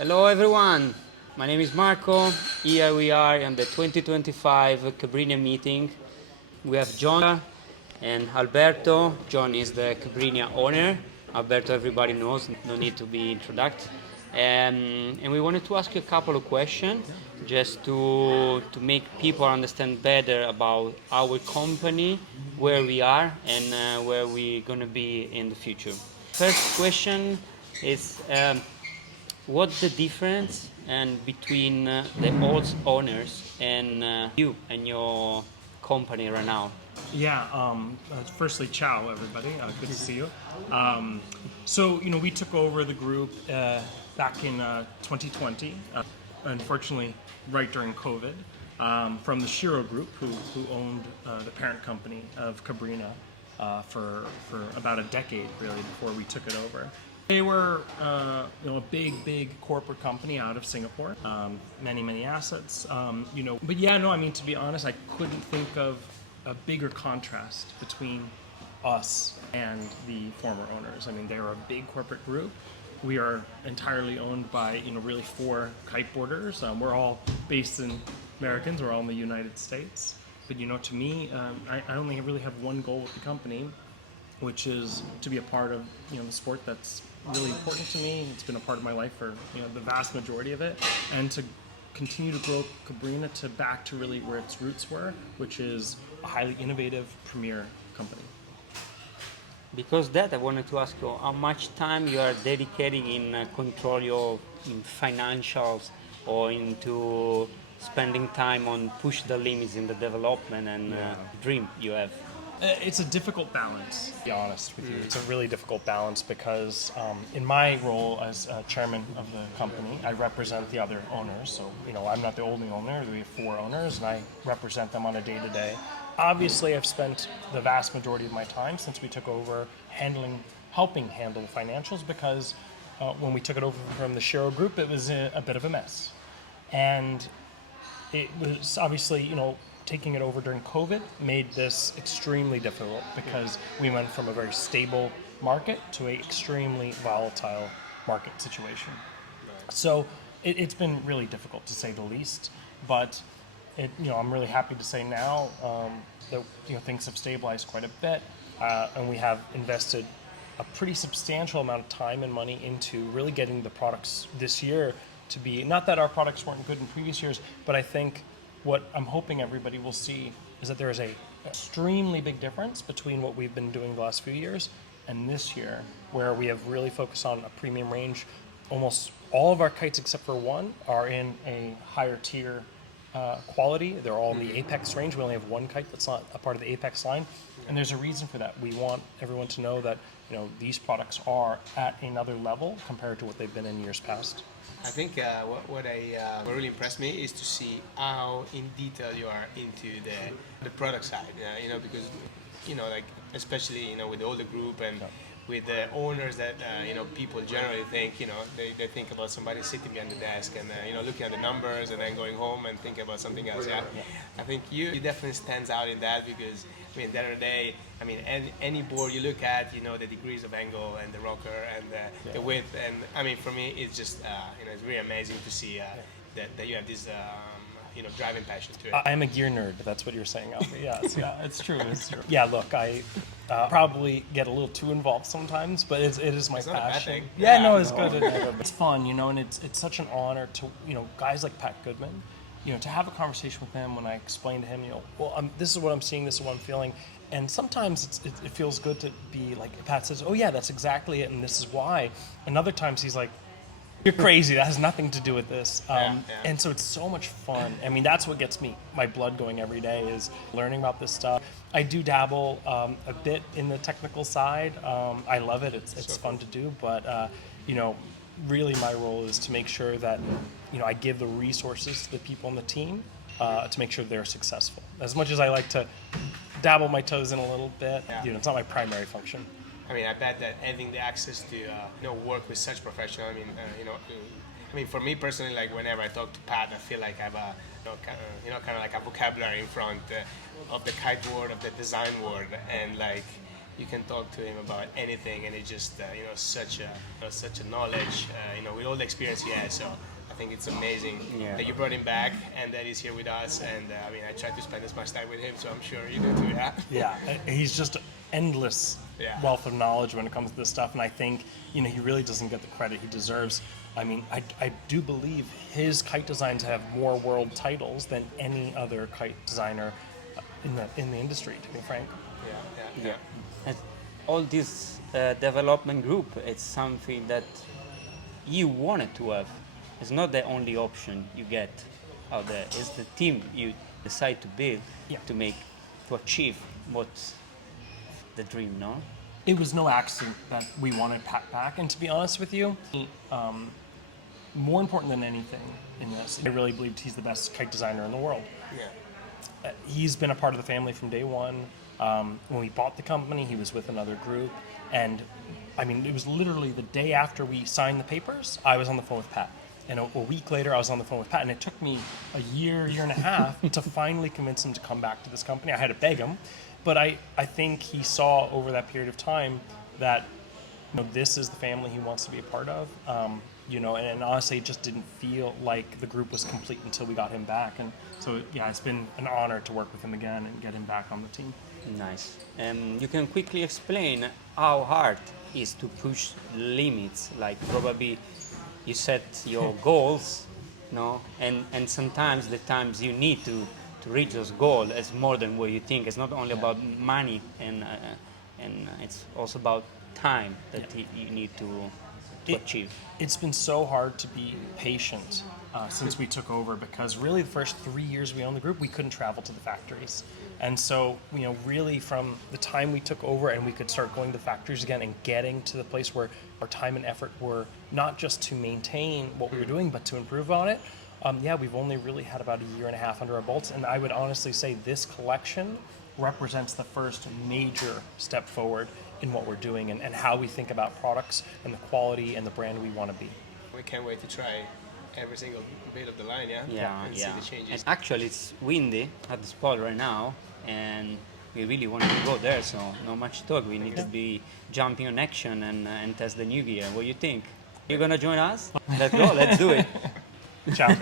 Hello everyone, my name is Marco. Here we are in the 2025 Cabrinha meeting. We have Jon and Alberto. Jon is the Cabrinha owner. Alberto everybody knows, no need to be introduced. And we wanted to ask you a couple of questions just to make people understand better about our company, where we are and where we're going to be in the future. First question is what's the difference and between the old owners and you and your company right now? Yeah. Firstly, ciao, everybody. Good to see you. So we took over the group back in 2020. Unfortunately, right during COVID, from the Shiro Group, who owned the parent company of Cabrinha for about a decade, really, before we took it over. They were, a big corporate company out of Singapore. Many assets. But yeah, no. I mean, to be honest, I couldn't think of a bigger contrast between us and the former owners. I mean, they were a big corporate group. We are entirely owned by, really four kiteboarders. We're all based in Americans. We're all in the United States. But to me, I only really have one goal with the company, which is to be a part of the sport that's really important to me. It's been a part of my life for the vast majority of it, and to continue to grow Cabrinha to back to really where its roots were, which is a highly innovative premier company. Because that I wanted to ask you how much time you are dedicating in control your financials or into spending time on push the limits in the development and dream you have. It's a difficult balance, to be honest with you. It's a really difficult balance because in my role as chairman of the company, I represent the other owners. So, I'm not the only owner. We have four owners, and I represent them on a day-to-day. Obviously, I've spent the vast majority of my time since we took over helping handle the financials because when we took it over from the Shiro Group, it was a bit of a mess. And it was obviously, taking it over during COVID made this extremely difficult because we went from a very stable market to an extremely volatile market situation. So it's been really difficult to say the least, but I'm really happy to say now that things have stabilized quite a bit, and we have invested a pretty substantial amount of time and money into really getting the products this year to be, not that our products weren't good in previous years, but I think what I'm hoping everybody will see is that there is a extremely big difference between what we've been doing the last few years and this year, where we have really focused on a premium range. Almost all of our kites except for one are in a higher tier quality. They're all in the Apex range. We only have one kite that's not a part of the Apex line, and there's a reason for that. We want everyone to know that these products are at another level compared to what they've been in years past. I think what really impressed me is to see how in detail you are into the product side. Because like especially with the older group and with the owners that people generally think they think about somebody sitting behind the desk and looking at the numbers and then going home and thinking about something else. Yeah, I think you definitely stands out in that because at the end of the day, any board you look at, the degrees of angle and the rocker and the width, and for me it's just it's really amazing to see that you have this driving passion to it. I'm a gear nerd. That's what you're saying, Alfie. Yes, yeah, it's true. It's true. Yeah, look, I probably get a little too involved sometimes, but it is my It's not a bad passion. thing. Yeah, no, it's good. It's fun, and it's such an honor to guys like Pet Goodman, to have a conversation with him when I explain to him, this is what I'm seeing, this is what I'm feeling. And sometimes it feels good to be like, Pat says, oh yeah, that's exactly it, and this is why. And other times he's like, you're crazy, that has nothing to do with this. And so it's so much fun. That's what gets my blood going every day, is learning about this stuff. I do dabble a bit in the technical side. I love it, it's fun to do, but really my role is to make sure that I give the resources to the people on the team to make sure they're successful. As much as I like to dabble my toes in a little bit, it's not my primary function. I bet that having the access to work with such professionals. For me personally, like whenever I talk to Pat, I feel like I have a kind of like a vocabulary in front of the kite world, of the design world, and like you can talk to him about anything, and it's just such a knowledge, with all the experience he has. So I think it's amazing that you brought him back and that he's here with us. And I try to spend as much time with him, so I'm sure you do too. Yeah, he's just endless wealth of knowledge when it comes to this stuff, and I think he really doesn't get the credit he deserves. I mean, I do believe his kite designs have more world titles than any other kite designer in the industry, to be frank. Yeah. And all this development group, it's something that you wanted to have. It's not the only option you get out there. It's the team you decide to build to achieve what's the dream, no? It was no accident that we wanted Pat back, and to be honest with you, more important than anything in this, I really believed he's the best kite designer in the world. Yeah. He's been a part of the family from day one. When we bought the company, he was with another group, and I mean, it was literally the day after we signed the papers, I was on the phone with Pat. And a week later, I was on the phone with Pat, and it took me a year and a half to finally convince him to come back to this company. I had to beg him, but I think he saw over that period of time that this is the family he wants to be a part of. And honestly, it just didn't feel like the group was complete until we got him back. And so, it's been an honor to work with him again and get him back on the team. Nice. You can quickly explain how hard it is to push limits, like probably you set your goals, and sometimes the times you need to reach those goals is more than what you think. It's not only about money, and it's also about time that you need to achieve. It's been so hard to be patient since we took over, because really the first 3 years we owned the group, we couldn't travel to the factories. And so, really from the time we took over and we could start going to the factories again and getting to the place where our time and effort were not just to maintain what we were doing, but to improve on it, we've only really had about a year and a half under our belts. And I would honestly say this collection represents the first major step forward in what we're doing and how we think about products and the quality and the brand we want to be. We can't wait to try every single bit of the line, and see the changes. And actually, it's windy at the spot right now, and we really wanted to go there, so not much talk. We need to be jumping on action and test the new gear. What do you think? You're gonna join us? Let's go. Let's do it. Ciao.